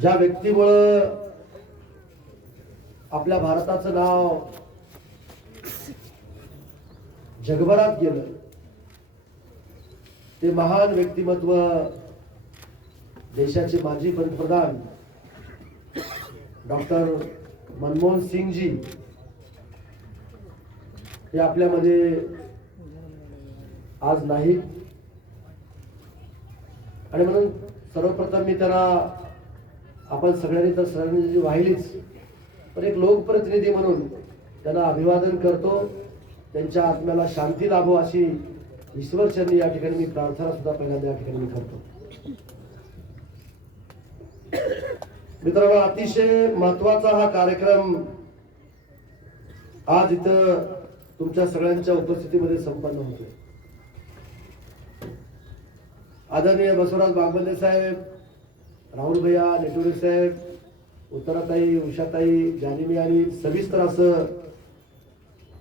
ज्या व्यक्तीमुळे आपल्या भारताचं नाव जगभरात गेलं ते महान व्यक्तिमत्व देशाचे माजी पंतप्रधान डॉक्टर मनमोहन सिंग जी हे आपल्यामध्ये आज नाहीत. आणि म्हणून सर्वप्रथम मी त्यांना आपण सगळ्यांनी तर श्रद्धांजली वाहिलीच, पण एक लोकप्रतिनिधी म्हणून त्यांना अभिवादन करतो. त्यांच्या आत्म्याला शांती लाभो अशी ईश्वरचरणी या ठिकाणी मी प्रार्थना सुद्धा पहिल्यांदा या ठिकाणी मी करतो. मित्रांनो, अतिशय महत्वाचा हा कार्यक्रम आज इथं तुमच्या सगळ्यांच्या उपस्थितीमध्ये संपन्न होतोय. आदरणीय बसवराज बागबंदे साहेब, राहुल भैया, नेटुरे साहेब, उत्तराताई, उषाताई, जानिमी आणि सविस्तर असं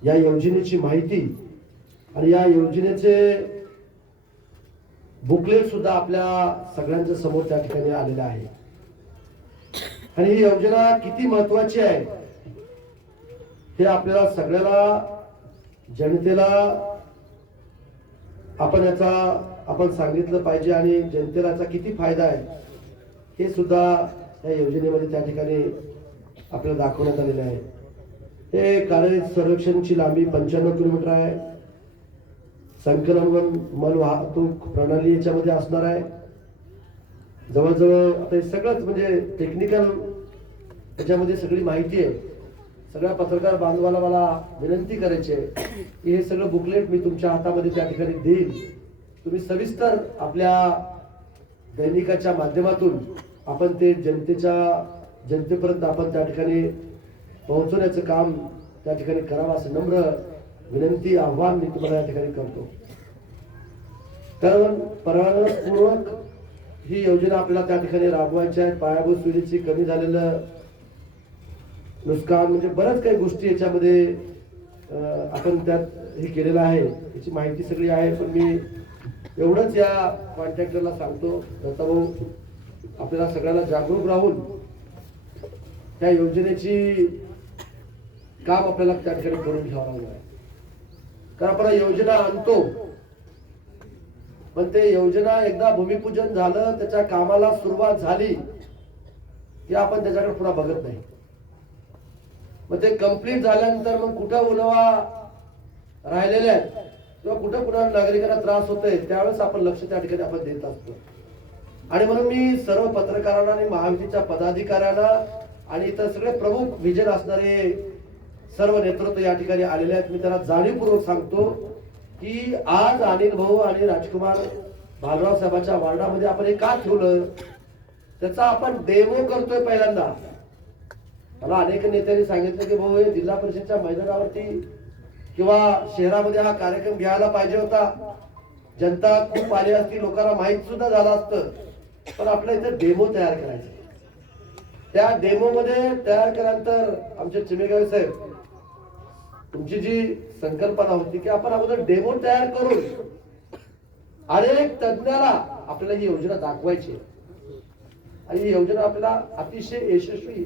या योजनेची माहिती आणि या योजनेचे बुकलेट सुद्धा आपल्या सगळ्यांच्या समोर त्या ठिकाणी आलेलं आहे. आणि ही योजना किती महत्वाची आहे हे आपल्याला सगळ्याला जनतेला आपण सांगितलं पाहिजे आणि जनतेला याचा किती फायदा आहे हे सुद्धा या योजनेमध्ये त्या ठिकाणी आपल्याला दाखवण्यात आलेलं आहे. हे कार्य सर्वेक्षणची लांबी 95 किलोमीटर आहे. संकलन व मल वाहतूक प्रणाली याच्यामध्ये असणार आहे. जवळजवळ आता हे सगळंच म्हणजे टेक्निकल याच्यामध्ये सगळी माहिती आहे. सगळ्या पत्रकार बांधवाला मला विनंती करायची आहे की हे सगळं बुकलेट मी तुमच्या हातामध्ये त्या ठिकाणी देईन. तुम्ही सविस्तर आपल्या दैनिकाच्या माध्यमातून आपण ते जनतेपर्यंत आपण त्या ठिकाणी पोहोचवण्याचं काम त्या ठिकाणी करावं असं नम्र विनंती आव्हान मी तुम्हाला या ठिकाणी करतो. कारण परवानगीपूर्वक ही योजना आपल्याला त्या ठिकाणी राबवायची आहे. पायाभूत सुविधेची कमी झालेलं नुकसान म्हणजे बऱ्याच काही गोष्टी याच्यामध्ये आपण त्यात हे केलेलं आहे. याची माहिती सगळी आहे. पण मी एवढंच या कॉन्ट्रॅक्टरला सांगतो, दत्ताभाऊ, आपल्याला सगळ्यांना जागरूक राहून त्या योजनेची काम आपल्याला त्या ठिकाणी करून घ्यावं लागणार आहे. कारण आपण योजना आणतो पण ते योजना एकदा भूमिपूजन झालं, त्याच्या कामाला सुरुवात झाली की आपण त्याच्याकडे पुन्हा बघत नाही. मग ते कंप्लीट झाल्यानंतर मग कुठं उलवा राहिलेले आहेत किंवा कुठं पुन्हा नागरिकांना त्रास होतोय त्यावेळेस आपण लक्ष त्या ठिकाणी आपण देत असतो. आणि म्हणून मी सर्व पत्रकारांना आणि महायुतीच्या पदाधिकाऱ्यांना आणि इतर सगळे प्रमुख विजन असणारे सर्व नेतृत्व या ठिकाणी आलेले आहेत. मी त्यांना जाणीवपूर्वक सांगतो की आज अनिल भाऊ आणि राजकुमार भालराव साहेबांच्या वार्डामध्ये आपण हे का ठेवलं, त्याचा आपण डेमो करतोय पहिल्यांदा. मला अनेक नेत्यांनी सांगितलं की भाऊ हे जिल्हा परिषदच्या मैदानावरती किंवा शहरामध्ये हा कार्यक्रम घ्यायला पाहिजे होता. जनता खूप आली असती, लोकांना माहित सुद्धा झालं असतं. पण आपल्या इथे डेमो तयार करायचा. त्या डेमो मध्ये तयार केल्यानंतर आमचे चिमेगावे साहेब, तुमची जी संकल्पना होती की आपण अगोदर डेमो तयार करून अनेक तज्ञाला आपल्याला ही योजना दाखवायची आणि ही योजना आपल्याला अतिशय यशस्वी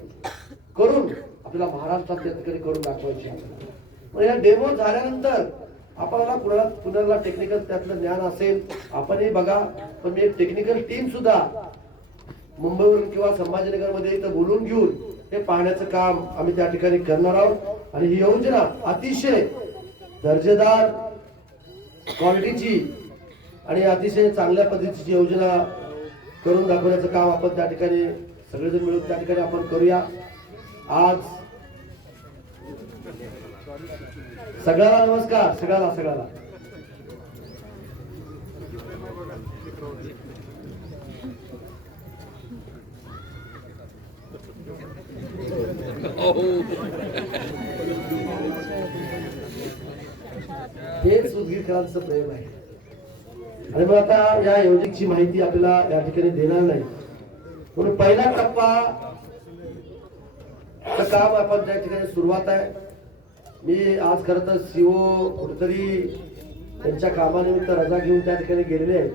करून आपल्याला महाराष्ट्रात त्या ठिकाणी करून दाखवायची. मग या डेमो झाल्यानंतर आपल्याला पुण्याला टेक्निकल त्यातलं ज्ञान असेल आपणही बघा. पण मी एक टेक्निकल टीम सुद्धा मुंबईवरून किंवा संभाजीनगर मध्ये इथं बोलून घेऊन हे पाहण्याचं काम आम्ही त्या ठिकाणी करणार आहोत. आणि ही योजना अतिशय दर्जेदार क्वालिटीची आणि अतिशय चांगल्या पद्धतीची योजना करून दाखवण्याचं काम आपण त्या ठिकाणी सगळेजण मिळून त्या ठिकाणी आपण करूया. आज सगळ्याला नमस्कार, सगळ्याला हेच उद्गीरकरांचं प्रेम आहे. आणि मग आता या योजनेची माहिती आपल्याला या ठिकाणी देणार नाही म्हणून पहिला टप्पा काम आपण त्या ठिकाणी सुरुवात आहे. मी आज खरं तर सीओ कुठेतरी त्यांच्या कामानिमित्त रजा घेऊन त्या ठिकाणी गेलेले आहेत.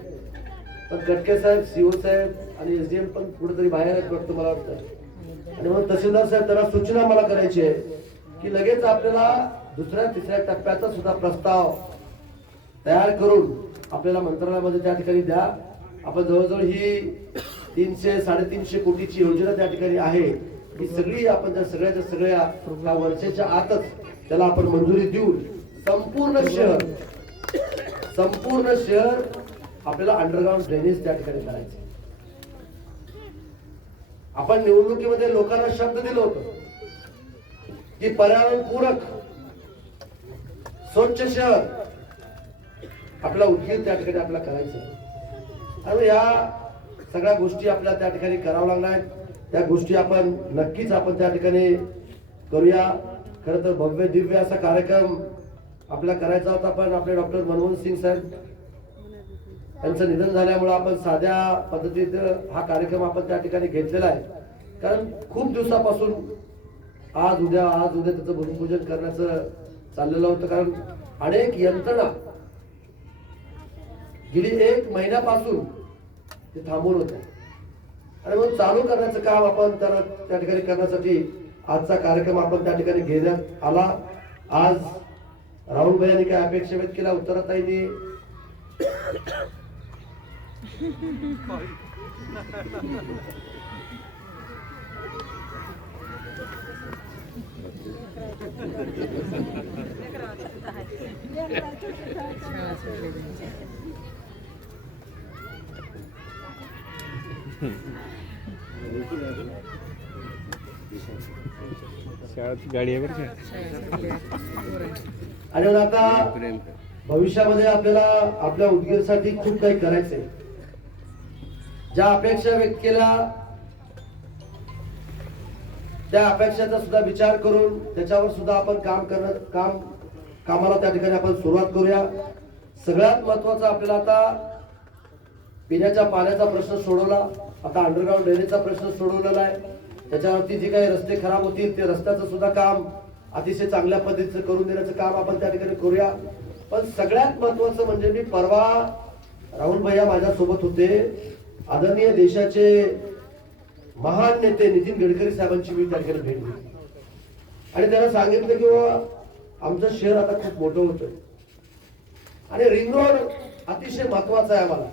पण कटके साहेब, सीओ साहेब आणि एसडीएम पण कुठेतरी बाहेर आहेत वाटतं मला वाटतं. आणि म्हणून तहसीलदार साहेब त्यांना सूचना मला करायची आहे की लगेच आपल्याला दुसऱ्या तिसऱ्या टप्प्याचा सुद्धा प्रस्ताव तयार करून आपल्याला मंत्रालयामध्ये त्या ठिकाणी द्या. आपण जवळजवळ ही 300-350 कोटीची योजना त्या ठिकाणी आहे. ही सगळी आपण त्या सगळ्या या वर्षाच्या आतच त्याला आपण मंजुरी देऊन संपूर्ण शहर आपल्याला अंडरग्राउंड ड्रेनेज त्या ठिकाणी करायचे. आपण निवडणुकीमध्ये लोकांना शब्द दिलं होतं की पर्यावरण पूरक स्वच्छ शहर आपला उद्योग त्या ठिकाणी आपल्याला करायचं. आणि या सगळ्या गोष्टी आपल्याला त्या ठिकाणी करावं लागणार आहेत. त्या गोष्टी आपण नक्कीच आपण त्या ठिकाणी करूया. खरं तर भव्य दिव्य असा कार्यक्रम आपल्याला करायचा होता, पण आपले डॉक्टर मनमोहन सिंग साहेब यांचं निधन झाल्यामुळे आपण साध्या पद्धतीत हा कार्यक्रम आपण त्या ठिकाणी घेतलेला आहे. कारण खूप दिवसापासून आज उद्या त्याचं भूमिपूजन करण्याचं चाललेलं होतं. कारण अनेक यंत्रणा गेली 1 महिन्यापासून ते थांबून होत्या आणि मग चालू करण्याचं काम आपण त्या ठिकाणी करण्यासाठी आजचा कार्यक्रम आपण त्या ठिकाणी घेण्यात आला. आज राहुल भैयांनी काय अपेक्षा व्यक्त केल्या, उत्तराताईंनी गाडी आहे. आणि आता भविष्यामध्ये आपल्याला आपल्या उदगीरसाठी खूप काही करायचंय. ज्या अपेक्षा व्यक्त केल्या त्या अपेक्षाचा सुद्धा विचार करून त्याच्यावर सुद्धा आपण कामाला त्या ठिकाणी आपण सुरुवात करूया. सगळ्यात महत्वाचं आपल्याला आता पिण्याच्या पाण्याचा प्रश्न सोडवला, आता अंडरग्राउंड ड्रेनेजचा प्रश्न सोडवलेला आहे. त्याच्यावरती जे काही रस्ते खराब होतील ते रस्त्याचं सुद्धा काम अतिशय चांगल्या पद्धतीचं करून देण्याचं काम आपण त्या ठिकाणी करूया. पण सगळ्यात महत्वाचं म्हणजे मी परवा राहुल भैया माझ्यासोबत होते, आदरणीय देशाचे महान नेते नितीन गडकरी साहेबांची मी त्या ठिकाणी भेट घेतली आणि त्यांना सांगितलं की बाबा आमचं शहर आता खूप मोठं होतं आणि रिंग रोड अतिशय महत्वाचा आहे आम्हाला.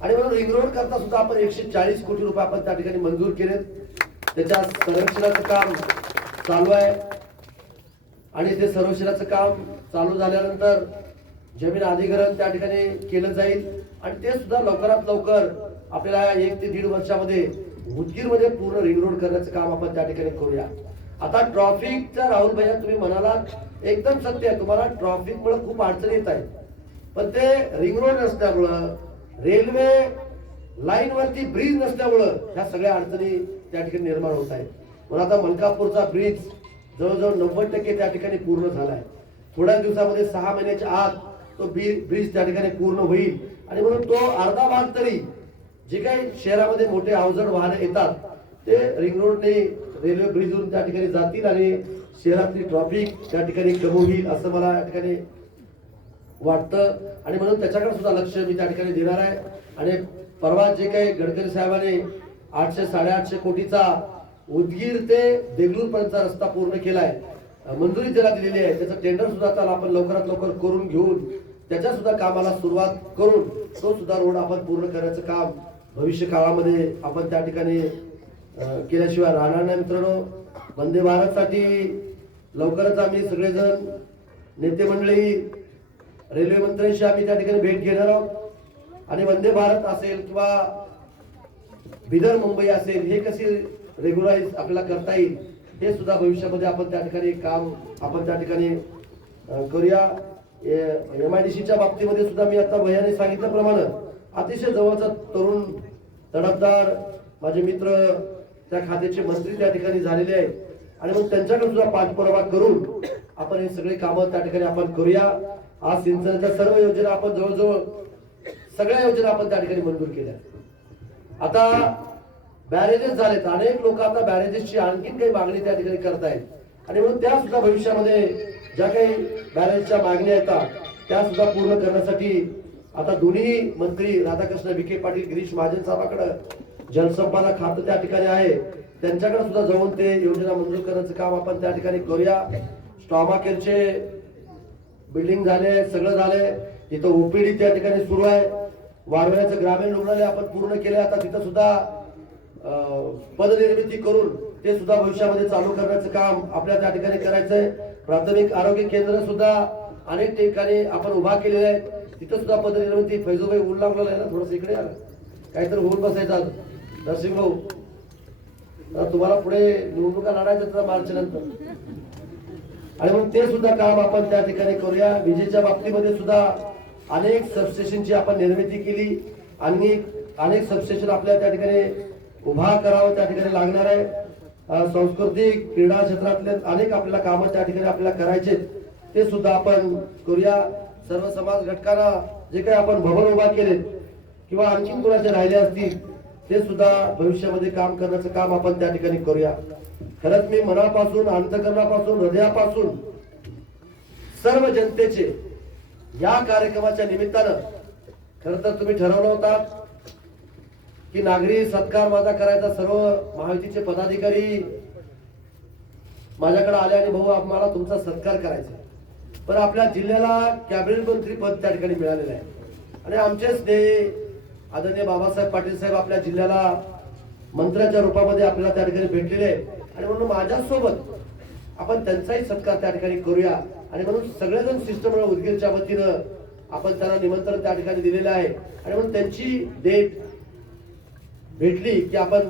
आणि म्हणून रिंग रोड करता सुद्धा आपण 140 कोटी रुपये आपण त्या ठिकाणी मंजूर केलेत. त्याच्या सर्वेक्षणाचं काम चालू आहे आणि ते सर्वेक्षणाचं काम चालू झाल्यानंतर जमीन अधिग्रहण त्या ठिकाणी केलं जाईल आणि ते सुद्धा लवकरात लवकर आपल्याला 1 ते 1.5 वर्षामध्ये उदगीरमध्ये पूर्ण रिंग रोड करण्याचं काम आपण त्या ठिकाणी करूया. आता ट्रॉफिकचा राहुल भैया तुम्ही म्हणालात एकदम सत्य आहे, तुम्हाला ट्रॉफिकमुळे खूप अडचणी येत आहेत. पण ते रिंग रोड नसल्यामुळं, रेल्वे लाईन वरती ब्रिज नसल्यामुळं ह्या सगळ्या अडचणी त्या ठिकाणी निर्माण होत आहेत. म्हणून आता मलकापूरचा ब्रिज जवळजवळ 90% त्या ठिकाणी पूर्ण झालाय. थोड्या दिवसामध्ये 6 महिन्याच्या आत तो ब्रिज त्या ठिकाणी पूर्ण होईल आणि म्हणून तो अर्धा भाग तरी जे काही शहरामध्ये मोठे अवजड वाहने येतात ते रिंग रोडने रेल्वे ब्रिजवरून त्या ठिकाणी जातील आणि शहरातली ट्रॅफिक त्या ठिकाणी कमी होईल असं मला या ठिकाणी वाटतं. आणि म्हणून त्याच्याकडे सुद्धा लक्ष मी त्या ठिकाणी देणार आहे. आणि परवा जे काही गडकरी साहेबांनी 800-850 कोटीचा उदगीर ते देगलूर पर्यंतचा रस्ता पूर्ण केलाय, मंजुरी त्याला दिलेली आहे. त्याचं टेंडर सुद्धा त्याला आपण लवकरात लवकर करून घेऊन त्याच्या सुद्धा कामाला सुरुवात करून तो सुद्धा रोड आपण पूर्ण करण्याचं काम भविष्य काळामध्ये आपण त्या ठिकाणी केल्याशिवाय राहणार नाही. मित्रांनो, वंदे भारतसाठी लवकरच आम्ही सगळेजण नेते मंडळी रेल्वे मंत्र्यांशी आम्ही त्या ठिकाणी भेट घेणार आहोत आणि वंदे भारत असेल किंवा बिदर मुंबई असेल हे कसे रेग्युलाइज आपल्याला करता येईल हे सुद्धा भविष्यामध्ये आपण त्या ठिकाणी काम आपण त्या ठिकाणी करूया. MIDCच्या बाबतीमध्ये सुद्धा मी आता भैयाने सांगितल्याप्रमाणे अतिशय जवळचा तरुण तडफदार माझे मित्र त्या खात्याचे मंत्री त्या ठिकाणी झालेले आहेत आणि मग त्यांच्याकडे सुद्धा पाठपुरावा करून आपण हे सगळे कामं त्या ठिकाणी आपण करूया. आज सिंचनाच्या सर्व योजना आपण जवळजवळ सगळ्या योजना आपण त्या ठिकाणी मंजूर केल्या. आता बॅरेजेस झालेत, अनेक लोक आता बॅरेजेसची आणखीन काही मागणी त्या ठिकाणी करतायत आणि म्हणून त्या सुद्धा भविष्यामध्ये ज्या काही बॅरेजच्या मागण्या येतात त्या सुद्धा पूर्ण करण्यासाठी आता दोन्ही मंत्री राधाकृष्ण विखे पाटील गिरीश महाजन साहेबांकडे जलसंपदा खातं त्या ठिकाणी आहे, त्यांच्याकडे सुद्धा जाऊन ते योजना मंजूर करण्याचं काम आपण त्या ठिकाणी करूया. स्टॉमा केअरचे बिल्डिंग झाले, सगळं झालंय. तिथं ओपीडी त्या ठिकाणी सुरू आहे. वारवण्याचं ग्रामीण रुग्णालय आपण पूर्ण केले. आता तिथं सुद्धा पदनिर्मिती करून ते सुद्धा भविष्यामध्ये चालू करण्याचं काम आपल्या त्या ठिकाणी करायचंय. प्राथमिक आरोग्य केंद्र सुद्धा अनेक ठिकाणी आपण उभा केलेले आहेत. तिथं सुद्धा पदनिर्मिती. फैजूभाई ऊन लागलेलं आहे ना, थोडस इकडे आलं काहीतरी होऊन बसायचं. नरसिंह भाऊ तुम्हाला पुढे निवडणुका लढायच्या मार्च नंतर, आणि मग ते सुद्धा काम आपण त्या ठिकाणी करूया. विजेच्या बाबतीमध्ये सुद्धा अनेक सबस्टेशनची आपण निर्मिती केली आणि अनेक सबस्टेशन आपल्या त्या ठिकाणी उभा करावं त्या ठिकाणी लागणार आहे. सांस्कृतिक क्रीडा क्षेत्रातले अनेक आपल्याला कामं त्या ठिकाणी आपल्याला करायचे, ते सुद्धा आपण करूया. सर्व समाज घटकांना जे काही आपण भवन उभा केले किंवा आणखी कोणाचे राहिले असतील ते सुद्धा भविष्यामध्ये काम करण्याचं काम आपण त्या ठिकाणी करूया. खरंच मी मनापासून, अंतःकरणापासून, हृदयापासून सर्व जनतेचे या कार्यक्रमाच्या निमित्तानं, खरं तर तुम्ही ठरवलं होता की नागरी सत्कार माझा करायचा. सर्व महायुतीचे पदाधिकारी माझ्याकडे आले आणि भाऊ आम्हाला तुमचा सत्कार करायचा. पण आपल्या जिल्ह्याला कॅबिनेट मंत्री पद त्या ठिकाणी मिळालेलं आहे आणि आमचे स्नेही आदरणीय बाबासाहेब पाटील साहेब आपल्या जिल्ह्याला मंत्र्याच्या रूपामध्ये आपल्याला त्या ठिकाणी भेटलेले आहे. आणि म्हणून माझ्यासोबत आपण त्यांचाही सत्कार त्या ठिकाणी करूया. आणि म्हणून सगळेजण सिस्टम उदगीरच्या वतीनं आपण त्यांना निमंत्रण त्या ठिकाणी दिलेलं आहे. आणि म्हणून त्यांची डेट भेटली की आपण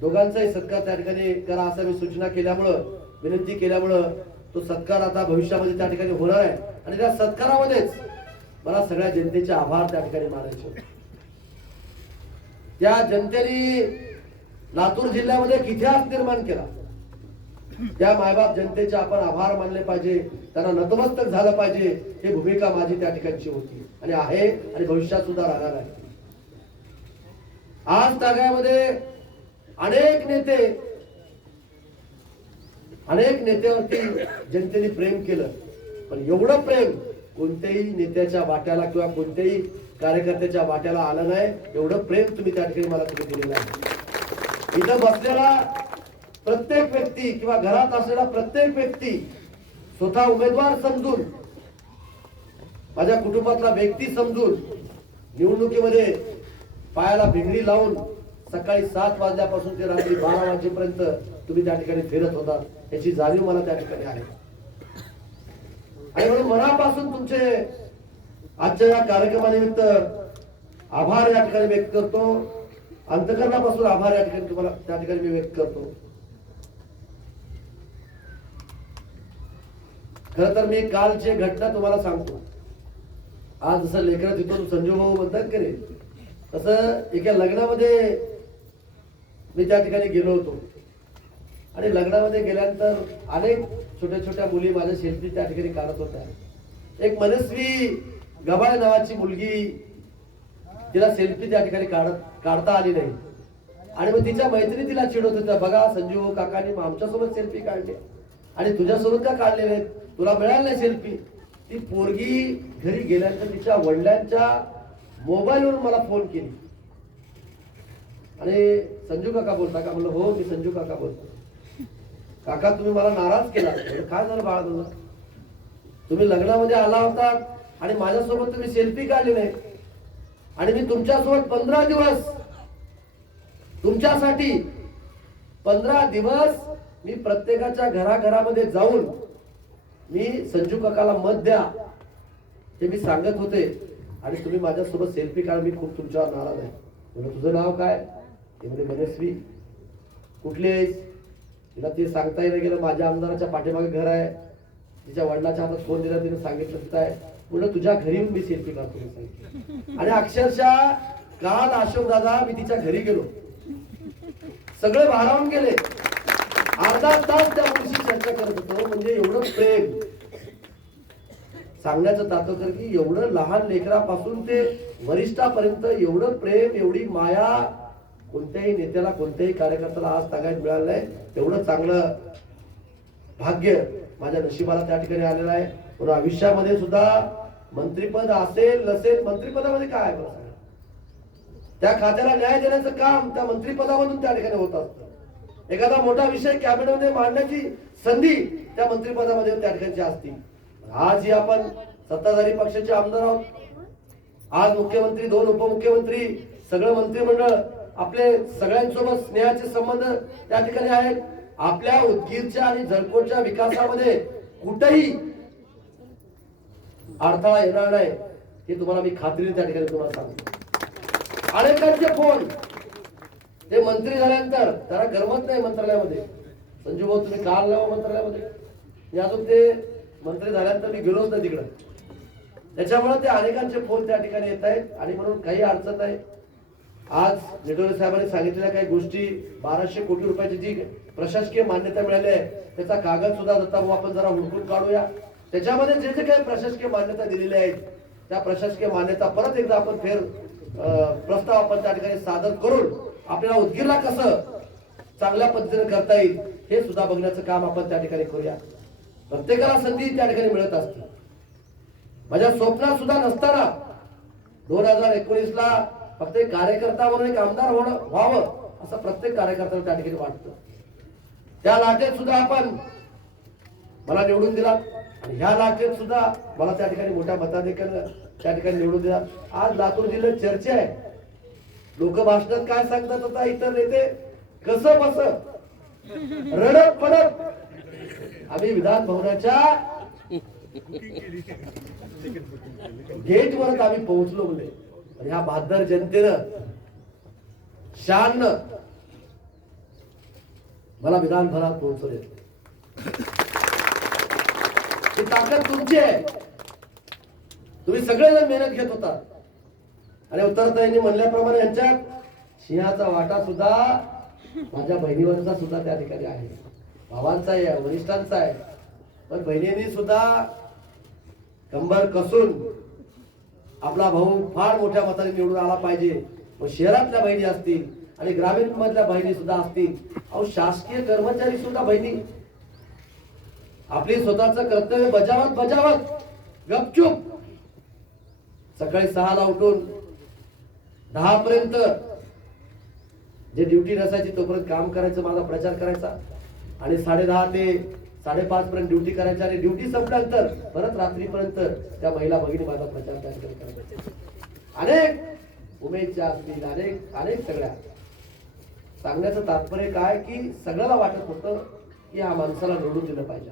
दोघांचाही सत्कार त्या ठिकाणी करा असं मी सूचना केल्यामुळं, विनंती केल्यामुळं तो सत्कार आता भविष्यामध्ये त्या ठिकाणी होणार आहे. आणि त्या सत्कारामध्येच मला सगळ्या जनतेचे आभार त्या ठिकाणी मानायचे. त्या जनतेने लातूर जिल्ह्यामध्ये एक इतिहास निर्माण केला. त्या मायबाप जनतेचे आपण आभार मानले पाहिजे, त्यांना नतमस्तक झालं पाहिजे. ही भूमिका माझी त्या ठिकाणची होती आणि आहे आणि भविष्यात सुद्धा राहणार आहे. आज तागामध्ये अनेक नेत्यावरती जनतेने प्रेम केलं, पण एवढं प्रेम कोणत्याही नेत्याच्या वाट्याला किंवा कोणत्याही कार्यकर्त्याच्या वाट्याला आलं नाही. एवढं प्रेम तुम्ही त्या ठिकाणी मला तुम्ही दिलेलं आहे. इथं बसलेला प्रत्येक व्यक्ती किंवा घरात असलेला प्रत्येक व्यक्ती स्वतः उमेदवार समजून, माझ्या कुटुंबातला व्यक्ती समजून निवडणुकीमध्ये पायाला भिंगरी लावून सकाळी 7 वाजल्यापासून ते रात्री 12 वाजेपर्यंत तुम्ही त्या ठिकाणी फिरत होता, याची जाणीव मला त्या ठिकाणी आहे. आणि म्हणून मनापासून तुमचे आजच्या या कार्यक्रमानिमित्त आभार या ठिकाणी व्यक्त करतो. अंतःकरणापासून आभार या ठिकाणी तुम्हाला त्या ठिकाणी मी व्यक्त करतो. खर तर मी कालची घटना तुम्हाला सांगतो. आज जसं लेकरं तिथून संजू भाऊ म्हणतात की नाही, तसं एका लग्नामध्ये मी त्या ठिकाणी गेलो होतो. आणि लग्नामध्ये गेल्यानंतर अनेक छोट्या छोट्या मुली माझ्या सेल्फी त्या ठिकाणी काढत होत्या. एक मनस्वी गबाळ नावाची मुलगी, तिला सेल्फी त्या ठिकाणी काढता आली नाही. आणि मग तिच्या मैत्रिणी तिला चिडवत होत्या, बघा संजू काकांनी आमच्यासोबत सेल्फी काढली आणि तुझ्यासोबत का काढले नाहीत, तुला मिळाली नाही सेल्फी. ती पोरगी घरी गेल्यानंतर तिच्या वडिलांच्या मोबाईलवरून मला फोन केली आणि संजू काका बोलता का? म्हणलं हो मी संजू काका बोलतो. काका तुम्ही मला नाराज केला. काय झालं बाळा तुला? तुम्ही लग्नामध्ये आला होता आणि माझ्यासोबत तुम्ही सेल्फी काढली नाही आणि मी तुमच्यासोबत 15 दिवस तुमच्यासाठी 15 दिवस मी प्रत्येकाच्या घराघरामध्ये जाऊन मी संजू काकाला मत द्या हे मी सांगत होते आणि तुम्ही माझ्यासोबत सेल्फी काढ. मी खूप तुमच्यावर नाराज आहे. म्हणजे तुझं नाव काय? ते म्हणजे मनस्वी. कुठली आहेस? तिला ते सांगता नाही गेलं. माझ्या आमदाराच्या पाठीमागे घर आहे. तिच्या वडिलाच्या हातात फोन दिला, तिने सांगितलं तिथं आहे. म्हणलं तुझ्या घरी येऊन मी सेल्फी काढतो. आणि अक्षरशः काल अशोक दादा मी तिच्या घरी गेलो. सगळे भारावून गेले. अर्धा तास त्या मुलीशी चर्चा करत होतो. म्हणजे एवढं प्रेम. सांगण्याचं तात्पर्य की एवढं लहान लेकरापासून ते वरिष्ठापर्यंत एवढं प्रेम, एवढी माया कोणत्याही नेत्याला, कोणत्याही कार्यकर्त्याला आज सांगायला मिळालं नाही. एवढं चांगलं भाग्य माझ्या नशिबाला त्या ठिकाणी आलेलं आहे. म्हणून आयुष्यामध्ये सुद्धा मंत्रिपद असेल नसेल, मंत्रिपदामध्ये काय आहे बरं सांगा? त्या खात्याला न्याय देण्याचं काम त्या मंत्रिपदामधून त्या ठिकाणी होत असतं. एखादा मोठा विषय कॅबिनेटमध्ये मांडण्याची संधी त्या मंत्रिपदामध्ये त्या ठिकाणची असती. आज ही आपण सत्ताधारी पक्षाचे आमदार आहोत. आज मुख्यमंत्री, 2 उपमुख्यमंत्री, सगळं मंत्रिमंडळ आपले सगळ्यांसोबत स्नेहाचे संबंध त्या ठिकाणी आहेत. आपल्या उदगीरच्या आणि जळकोटच्या विकासामध्ये कुठेही अडथळा येणार नाही हे तुम्हाला मी खात्रीने त्या ठिकाणी तुम्हाला सांगतो. अनेकांचे फोन ते मंत्री झाल्यानंतर त्याला गरमत नाही मंत्रालयामध्ये. संजू भाऊ तुम्ही काल लावा मंत्रालयामध्ये, मी अजून ते मंत्री झाल्यानंतर मी गेलोच नाही तिकडं. त्याच्यामुळे ते अनेकांचे फोन त्या ठिकाणी येत आहेत आणि म्हणून काही अडचण नाही. आज निटोरे साहेबांनी सांगितलेल्या काही गोष्टी, 1200 कोटी रुपयाची जी प्रशासकीय मान्यता मिळाली आहे त्याचा कागद सुद्धा दत्ता भाऊ आपण जरा हुडकून काढूया. त्याच्यामध्ये जे जे काही प्रशासकीय मान्यता दिलेल्या आहेत त्या प्रशासकीय मान्यता परत एकदा आपण प्रस्ताव आपण त्या ठिकाणी सादर करून आपल्याला उदगीरला कसं चांगल्या पद्धतीने करता येईल हे सुद्धा बघण्याचं काम आपण त्या ठिकाणी करूया. प्रत्येकाला संधी त्या ठिकाणी मिळत असते. माझ्या स्वप्नात सुद्धा नसताना 2019 ला फक्त एक कार्यकर्ता म्हणून एक आमदार व्हावं असं प्रत्येक कार्यकर्त्याला त्या ठिकाणी वाटतं. त्या लाटेत सुद्धा आपण मला निवडून दिला आणि ह्या लाटेत सुद्धा मला त्या ठिकाणी मोठ्या मताधिक्यानं त्या ठिकाणी निवडून दिला. आज लातूर जिल्ह्यात चर्चा आहे. लोक भाषणात काय सांगतात आता इतर नेते कसं बस रडत पडत आम्ही विधान भवनाच्या गेटवरच आम्ही पोहोचलो म्हणजे. आणि ह्या बहादर जनतेनं शाननं मला विधान भवनात पोहोचवले. ही ताकद तुमची आहे. तुम्ही सगळेजण मेहनत घेत होता आणि उत्तरताईंनी म्हणल्याप्रमाणे यांच्यात सिंहाचा वाटा सुद्धा माझ्या बहिणीवरचा सुद्धा त्या ठिकाणी आहे, भावांचा आहे, वरिष्ठांचा आहे. पण बहिणींनी सुद्धा कंबर कसून आपला भाऊ फार मोठ्या मताने निवडून आला पाहिजे. मग शहरातल्या बहिणी असतील आणि ग्रामीण मधल्या बहिणी सुद्धा असतील. अहो शासकीय कर्मचारी सुद्धा बहिणी आपली स्वतःचं कर्तव्य बजावत गपचूप सकाळी 6 ला उठून 10 पर्यंत जे ड्युटी नसायची तोपर्यंत काम करायचं, माझा प्रचार करायचा आणि 10:30 ते 5:30 पर्यंत ड्युटी करायची आणि ड्युटी संपल्यानंतर परत रात्रीपर्यंत त्या महिला भगिनी माझा प्रचार करायचा. अनेक उमेदच्या असतील, अनेक सगळ्या. सांगण्याचं तात्पर्य काय की सगळ्याला वाटत होतं की हा माणसाला निवडून दिलं पाहिजे.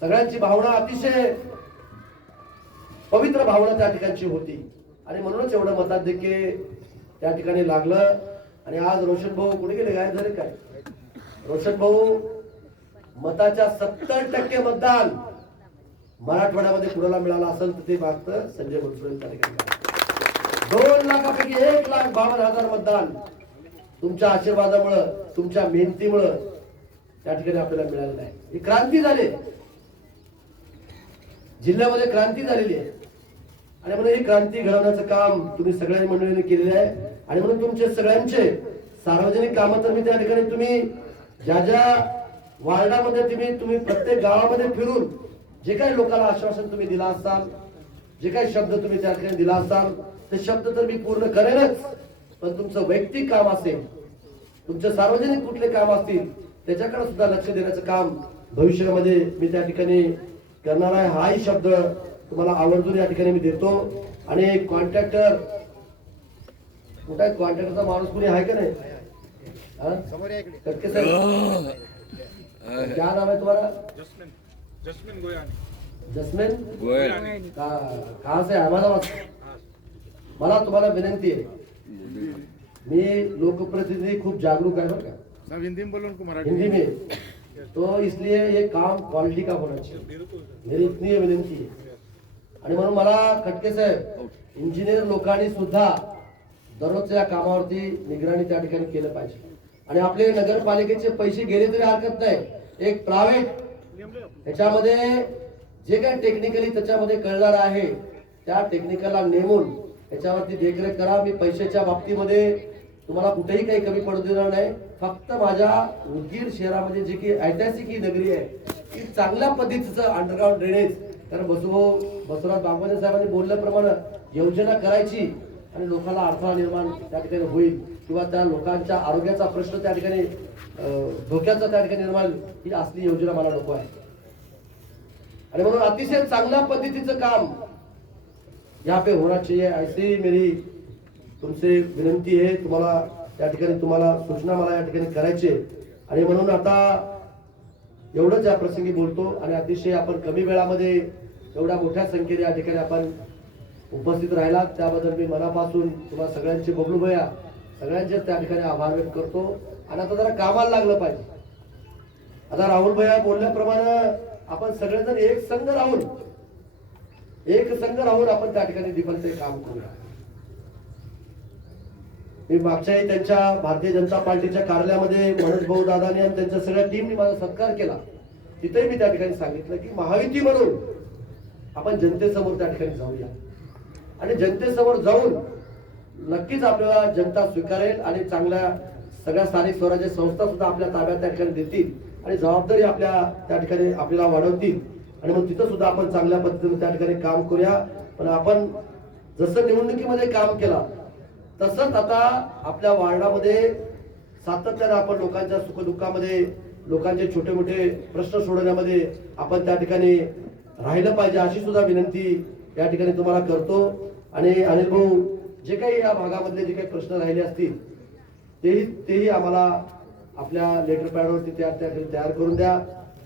सगळ्यांची भावना अतिशय पवित्र भावना त्या ठिकाणची होती आणि म्हणूनच एवढं मताधिक्य त्या ठिकाणी लागलं. आणि आज रोशन भाऊ कुठे गेले, गायब झाले काय? रोशन भाऊ मताच्या 70% मतदान मराठवाड्यामध्ये कुणाला मिळालं असेल तर ते मागतं संजय बनसोडे त्या ठिकाणी. 2 लाखापैकी 1,52,000 मतदान तुमच्या आशीर्वादामुळं, तुमच्या मेहनतीमुळं त्या ठिकाणी आपल्याला मिळालेलं आहे. ही क्रांती झाली, जिल्ह्यामध्ये क्रांती झालेली आहे आणि म्हणून ही क्रांती घडवण्याचं काम तुम्ही सगळ्या मंडळींनी केलेलं आहे. आणि म्हणून तुमचे सगळ्यांचे सार्वजनिक कामं तर मी त्या ठिकाणी तुम्ही ज्या ज्या वार्डामध्ये तुम्ही प्रत्येक गावामध्ये फिरून जे काही लोकांना आश्वासन तुम्ही दिला असाल, जे काही शब्द तुम्ही त्या ठिकाणी दिला असाल ते शब्द तर मी पूर्ण करेनच. पण तुमचं वैयक्तिक काम असेल, तुमचे सार्वजनिक कुठले काम असतील त्याच्याकडे सुद्धा लक्ष देण्याचं काम भविष्यामध्ये मी त्या ठिकाणी करणार आहे. हाही शब्द तुम्हाला आवर्जून या ठिकाणी मी देतो. आणि कॉन्ट्रॅक्टर कुठे आहे? कॉन्ट्रॅक्टरचा माणूस कुणी आहे का नाही? कटके साहेब, क्या नाम है तुम्हारा? जस्मिन गोयल. कहाँ से? अहमदाबाद. मला तुम्हाला विनंती आहे, मी लोकप्रतिनिधी खूप जागरूक आहे बरं का. हिंदी में बोलो उनको मराठी हिंदी में, तो इसलिए ये काम क्वालिटी का होना चाहिए, मेरी इतनी विनंती आहे. आणि म्हणून मला खटके साहेब, इंजिनियर लोकांनी सुद्धा दररोजच्या कामावरती निगराणी त्या ठिकाणी केलं पाहिजे. आणि आपले नगरपालिकेचे पैसे गेले तरी हरकत नाही, एक प्रायव्हेट त्याच्यामध्ये जे काही टेक्निकली त्याच्यामध्ये कळणार आहे त्या टेक्निकलला नेमून त्याच्यावरती देखरेख करा. मी पैशाच्या बाबतीमध्ये तुम्हाला कुठेही काही कमी पडू देणार नाही. फक्त माझ्या उदगीर शहरामध्ये जी की ऐतिहासिक ही नगरी आहे ती चांगल्या पद्धतीचं अंडरग्राऊंड ड्रेनेज, कारण बसवराज बागवाने साहेबांनी बोलल्याप्रमाणे योजना करायची आणि लोकांना अडथळा निर्माण त्या ठिकाणी होईल किंवा त्या लोकांच्या आरोग्याचा प्रश्न त्या ठिकाणी धोक्याचा त्या ठिकाणी निर्माण, ही असली योजना मला नको आहे. आणि म्हणून अतिशय चांगल्या पद्धतीचं काम यहाँ पे होना चाहिए, ऐसी मेरी तुमसे विनंती है. तुम्हाला त्या ठिकाणी तुम्हाला सूचना मला या ठिकाणी करायची आहे. आणि म्हणून आता एवढंच या प्रसंगी बोलतो. आणि अतिशय आपण कमी वेळामध्ये एवढ्या मोठ्या संख्येने या ठिकाणी आपण उपस्थित राहिला त्याबद्दल मी मनापासून तुम्हाला सगळ्यांचे बबलू भैया सगळ्यांचे त्या ठिकाणी आभार व्यक्त करतो. आणि आता जरा कामाला लागलं पाहिजे. आता राहुल भैया बोलल्याप्रमाणे आपण सगळेजण एक संघ राहून आपण त्या ठिकाणी डिफेन्सचे काम करूया. मी मागच्याही त्यांच्या भारतीय जनता पार्टीच्या कार्यालयामध्ये मनोज भाऊ दादानी आणि त्यांच्या सगळ्या टीमनी माझा सत्कार केला. तिथेही मी त्या ठिकाणी सांगितलं की महायुती म्हणून आपण जनतेसमोर त्या ठिकाणी जाऊया. आणि जनतेसमोर जाऊन नक्कीच आपल्याला जनता स्वीकारेल आणि चांगल्या सगळ्या स्थानिक स्वराज्य संस्था सुद्धा आपल्या ताब्यात त्या ठिकाणी देतील आणि जबाबदारी आपल्या त्या ठिकाणी आपल्याला वाढवतील. आणि मग तिथं सुद्धा आपण चांगल्या पद्धतीने त्या ठिकाणी काम करूया. पण आपण जसं निवडणुकीमध्ये काम केलं तसंच आता आपल्या वार्डामध्ये सातत्याने आपण लोकांच्या सुखदुःखामध्ये लोकांचे छोटे मोठे प्रश्न सोडवण्यामध्ये आपण त्या ठिकाणी राहिलं पाहिजे, अशी सुद्धा विनंती या ठिकाणी तुम्हाला करतो. आणि अनिल भाऊ जे काही या भागामधले जे काही प्रश्न राहिले असतील तेही आम्हाला आपल्या लेटर पॅडवरती तयार करून द्या.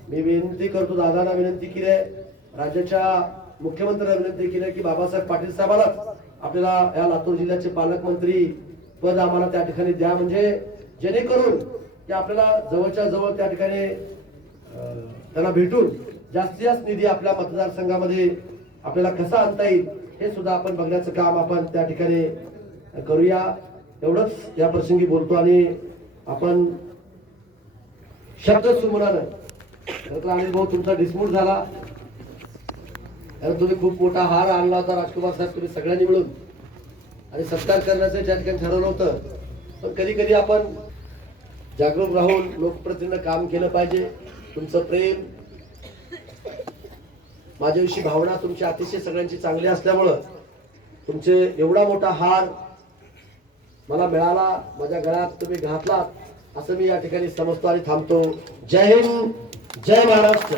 मी विनंती करतो, दादांना विनंती केली आहे, राज्याच्या मुख्यमंत्र्यांना विनंती केली आहे की बाबासाहेब पाटील साहेबांना आपल्याला या लातूर जिल्ह्याचे पालकमंत्री पद आम्हाला त्या ठिकाणी द्या, म्हणजे जेणेकरून की आपल्याला जवळच्या जवळ त्या ठिकाणी त्यांना भेटून जास्तीत जास्त निधी आपल्या मतदारसंघामध्ये आपल्याला कसा आणता येईल हे सुद्धा आपण बघण्याचं काम आपण त्या ठिकाणी करूया. एवढंच या प्रसंगी बोलतो. आणि आपण शब्द सुमनानं अनिल भाऊ तुमचा डिस्म्यूट झाला, तुम्ही खूप मोठा हार आणला होता राजकुमार साहेब तुम्ही सगळ्यांनी मिळून आणि सत्कार करण्याचं त्या ठिकाणी ठरवलं होतं. पण कधी कधी आपण जागरूक राहून लोकप्रतिनिधीनं काम केलं पाहिजे. तुमचं प्रेम, माझ्याविषयी भावना तुमची अतिशय सगळ्यांची चांगली असल्यामुळं तुमचे एवढा मोठा हार मला मिळाला, माझ्या गळ्यात तुम्ही घातलात असं मी या ठिकाणी समजतो आणि थांबतो. जय हिंद, जय महाराष्ट्र.